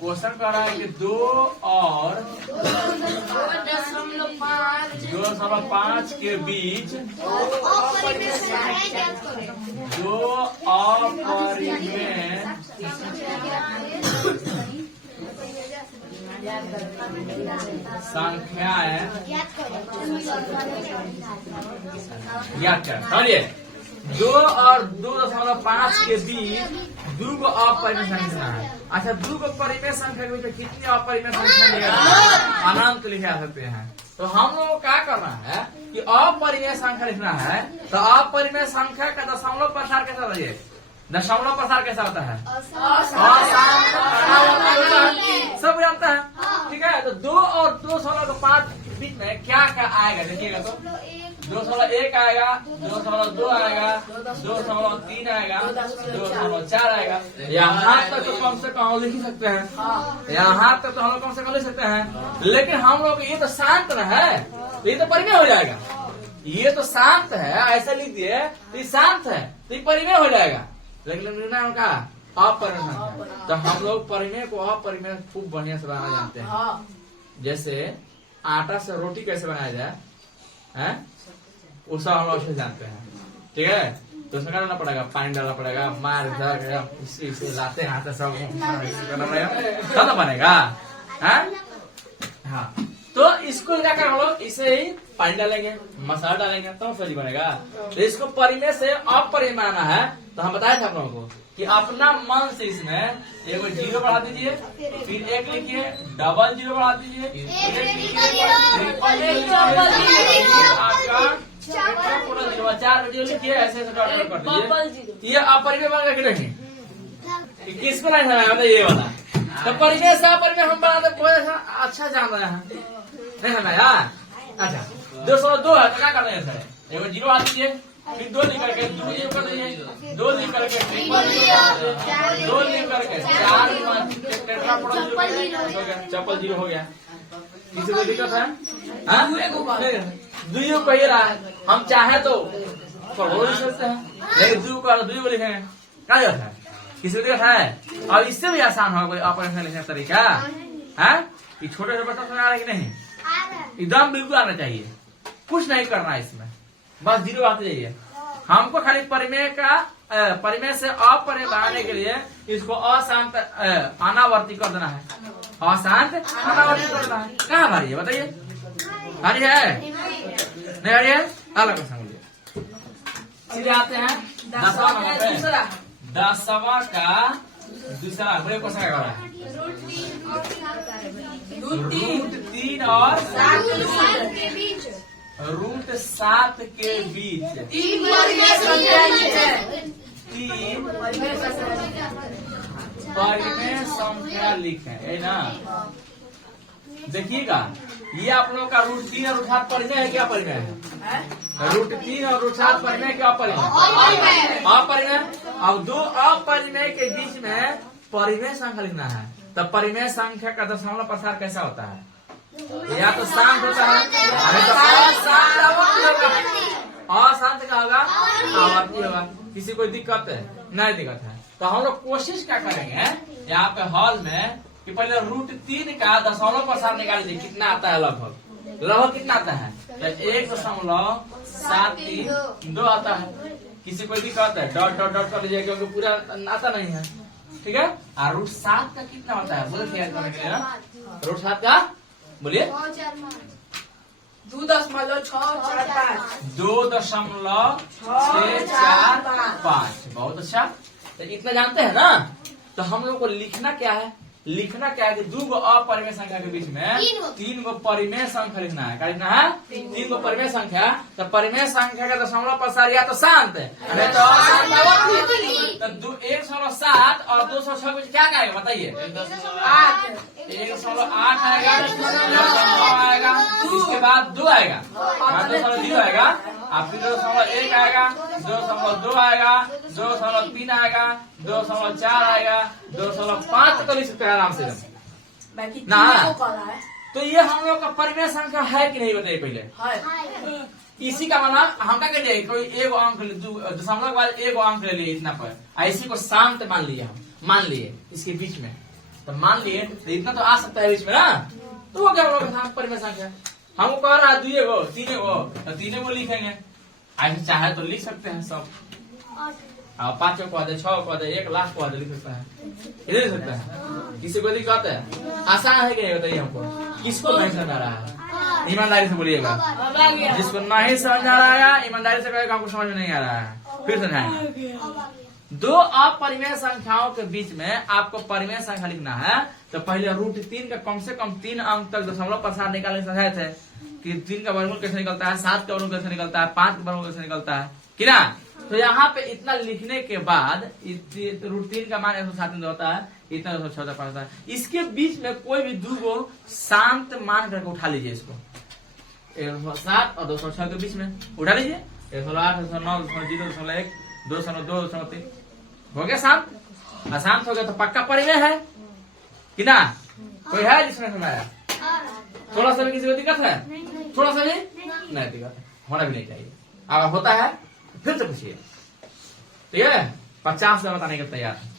Question कर रहा है कि 2 और 2.5 के बीच 2 अपरिमेय संख्याएं याद कर समझिए। 2 और 2.5 के बीच 2 को अपरिमेय संख्या है। अच्छा 2 को परिमेय संख्या के बीच कितनी अपरिमेय संख्या अनंत लिखा सकते हैं। तो हम लोग को क्या करना है कि अपरिमेय संख्या लिखना है। तो अपरिमेय संख्या का दशमलव प्रसार कैसा रहिए, दशमलव प्रसार कैसा होता है, सब जानता है। ठीक है, तो 2 और 2.5 के बीच में क्या क्या आएगा देखिएगा। तो 2.1 आएगा, 2.2 आएगा, 2.3 आएगा, 2.4 आएगा। यहाँ तक तो कम से कम लिख सकते हैं, यहाँ तक तो हम लोग कम से कम लिख सकते हैं। लेकिन हम लोग ये तो शांत न है, तो ये तो परिमेय हो जाएगा। ये तो शांत है, ऐसा लिख दिए तो ये शांत है, तो ये परिमेय हो जाएगा। लेकिन उनका अपरिमेय, तो हम लोग परिमेय को अपरिमेय खूब बढ़िया से बनाना जानते हैं। जैसे आटा से रोटी कैसे बनाया जाए हैं, उसका हम लोग जानते हैं। ठीक है, तो उसमें करना पड़ेगा, पानी डालना पड़ेगा, मार इसे लाते हाथ सब करना पड़ेगा, तब बनेगा। हाँ, तो इसको क्या कर हम लोग इसे ही पानी डालेंगे, मसाला डालेंगे, तो सब्जी बनेगा। तो इसको परिमेय से अपरिमेय बनाना है। तो हम बताए थे आप लोगों को कि अपना मन से इसमें एक 0 बढ़ा दीजिए, फिर 1 लिखिए, डबल 0 बढ़ा दीजिए, आपका 4 लिखिए, ऐसे कर दीजिए। ये अपरिमेय बन गया कि नहीं, किसको नहीं समझ ये वाला। तो परिमेय से अपरिमेय हम बनाते बहुत अच्छा जान रहे हैं, नहीं समझा। अच्छा 202 है तो क्या करना है सर, एक 0 आ दीजिए, फिर 2 लिख करके 2 कर दीजिए, 2 लिख करके 2 लिख करके 4 चप्पल 0 हो गया। किसी को दिक्कत है? 2 कही रहा है, हम चाहे तो बोल सकते हैं, लेकिन 2 को लिखेंगे क्या जरूरत है, किसी को दिक्कत है? और इससे भी आसान होगा कोई ऑपरेशन लिखने का तरीका है कि छोटे से बच्चों समझ आ रहा है कि नहीं, एकदम बिल्कुल आना चाहिए, कुछ नहीं करना है इसमें, बस 0 आते जाइए। हमको खाली परिमेय से अपरिमेय बनाने के लिए इसको अशांत अनावर्ती कर देना है, अशांत अनावर्ती कर देना है। कहाँ भारी है बताइए, भारी है नहीं भारी है? अलग समझिए। सीधे आते हैं 10वां का दूसरा बड़े क्वेश्चन क्या है, √3 और √7 के बीच 3 परिमेय संख्या लिखे है ना। देखिएगा ये आप लोग का √3 और √7 परिमेय है, क्या परिमेय है? √3 और √7 परिमेय क्या परिमेय? अपरिमेय। अब 2 अपरिमेय के बीच में परिमेय संख्या लिखना है। तो परिमेय संख्या का दशमलव प्रसार कैसा होता है, या तो शांत होता है, अशांत का होगा, आवर्ती होगा। किसी को दिक्कत है? नहीं दिक्कत है। तो हम लोग कोशिश क्या करेंगे यहाँ पे हॉल में कि पहले √3 का दशमलव प्रसार निकाल दीजिए, कितना आता है लगभग कितना आता है, तो 1.732 आता है। किसी को दिक्कत है डॉट डॉट डॉट कर लीजिए, क्योंकि पूरा आता नहीं है। ठीक है, और √7 का कितना होता है बोले, √7 का बोलिए 2.645। बहुत अच्छा, तो इतना जानते हैं ना। तो हम लोग को लिखना क्या है कि 2 गो अपरिमेय संख्या के बीच में 3 गो परिमेय संख्या लिखना है। क्या लिखना है? 3 गो परिमेय संख्या। तो परिमेय संख्या का दशमलव प्रसार या तो शांत है, तो 1.7 और 206 बीच क्या आएगा बताइए? 1.8 आएगा, 2.9 आएगा, इसके बाद 2 आएगा, 2.0 आएगा, फिर 2.1 आएगा, 2.2 आएगा, 2.3 आएगा, 2.4 आएगा, 2.5 कर सकते हैं आराम से ना। तो ये हम लोग का परिमेय संख्या है कि नहीं बताइए पहले। इसी का मतलब हम क्या कर लिए, कोई एक अंक दशमलव के बाद 1 अंक ले लिए इतना पर, इसी को शांत मान लिए, हम मान लिए इसके बीच में तो मान लिए तो इतना तो आ सकता है बीच में ना, तो वो क्या होगा परिमेय संख्या। हमको कह रहा है 2 गो 3 गो, तो 3 गो लिखेंगे। ऐसे चाहे तो लिख सकते हैं सब, 5 को दे 6 को दे 1 लाख को दे लिख सकता है, इधर लिख सकता है। किसी को दिक्कत है? आसान है क्या बताइए हमको, किसको नहीं समझ आ रहा है? ईमानदारी से बोलिएगा, जिसको नहीं समझ आ रहा है ईमानदारी से कहेगा हमको समझ में नहीं आ रहा है, फिर समझाएंगे। 2 अपरिमेय संख्याओं के बीच में आपको परिमेय संख्या लिखना है, तो पहले √3 का कम से कम 3 अंक तक दशमलव प्रसार निकालने समझाए थे कि 3 का वर्गमूल कैसे निकलता है, 7 का वर्गमूल कैसे निकलता है, 5 का वर्गमूल कैसे निकलता है कि ना। तो यहाँ पे इतना लिखने के बाद √3 का मान 107 होता है, इतना 214 होता है। इसके बीच में कोई भी 2 गो शांत मान करके उठा लीजिए, इसको 107 और 206 के बीच में उठा लीजिए, 108 109 201 202 203 हो गया शांत। अशांत हो गया तो पक्का परिमेय है कि ना। कोई है जिसमें समझाया? थोड़ा सा भी किसी को दिक्कत है? थोड़ा सा भी नहीं दिक्कत है, होना भी नहीं चाहिए। अगर होता है फिर से पूछिए, ठीक है? 50 से बताने के तैयार है।